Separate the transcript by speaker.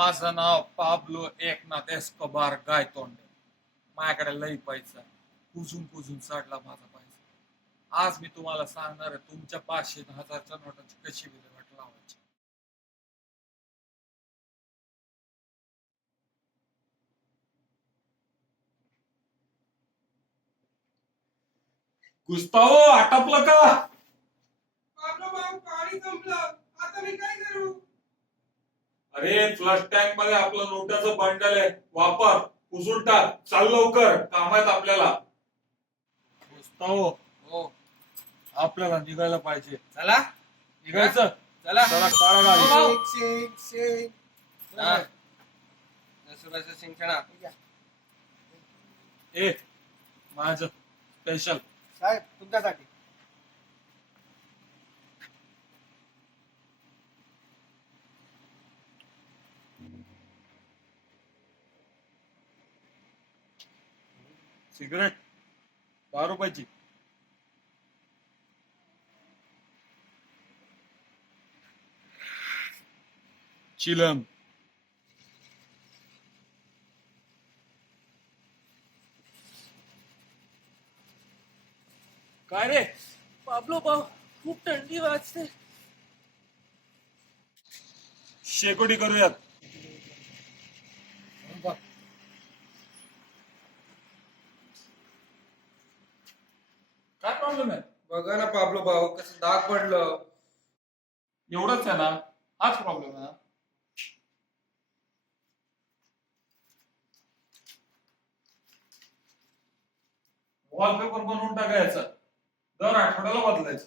Speaker 1: माझं नाव Pablo Eknath Escobar Gaitonde. माझ्याकडे लई पैसा पुजून पुजून चढला माझा पैसा. आज मी तुम्हाला सांगणार आहे तुमच्या पाचशे हजारच्या नोटाची कशी विल्हेवाट लावायची. गुस्ताव आटपलं का?
Speaker 2: आता मी काय करू?
Speaker 1: अरे फ्लश टँकमध्ये आपलं नोटाचं बंडल आहे. वापर पुसून टाक. चाल लवकर. काम आहेत आपल्याला. गुस्ताव
Speaker 2: हो.
Speaker 1: आपल्याला निघायला पाहिजे.
Speaker 2: चला.
Speaker 1: निघायचं?
Speaker 2: चला.
Speaker 1: चला काढा गाडी.
Speaker 2: हो.
Speaker 3: शेक शेक शेक
Speaker 2: हा. नसुराचं शिंगणा
Speaker 1: ए माझं स्पेशल
Speaker 3: साहेब तुमच्यासाठी.
Speaker 1: सिगरेट दहा रुपयाची. चिलम. काय रे?
Speaker 4: पाबलो भाऊ खूप थंडी वाजते.
Speaker 1: शेकोटी करूयात काय प्रॉब्लेम आहे
Speaker 2: बघा ना पाबलो भाऊ कसं दाग पडलं.
Speaker 1: एवढंच आहे ना? हाच प्रॉब्लेम आहे ना? वॉलपेपर बनवून टाकायचा. दर आठवड्याला बदलायचं.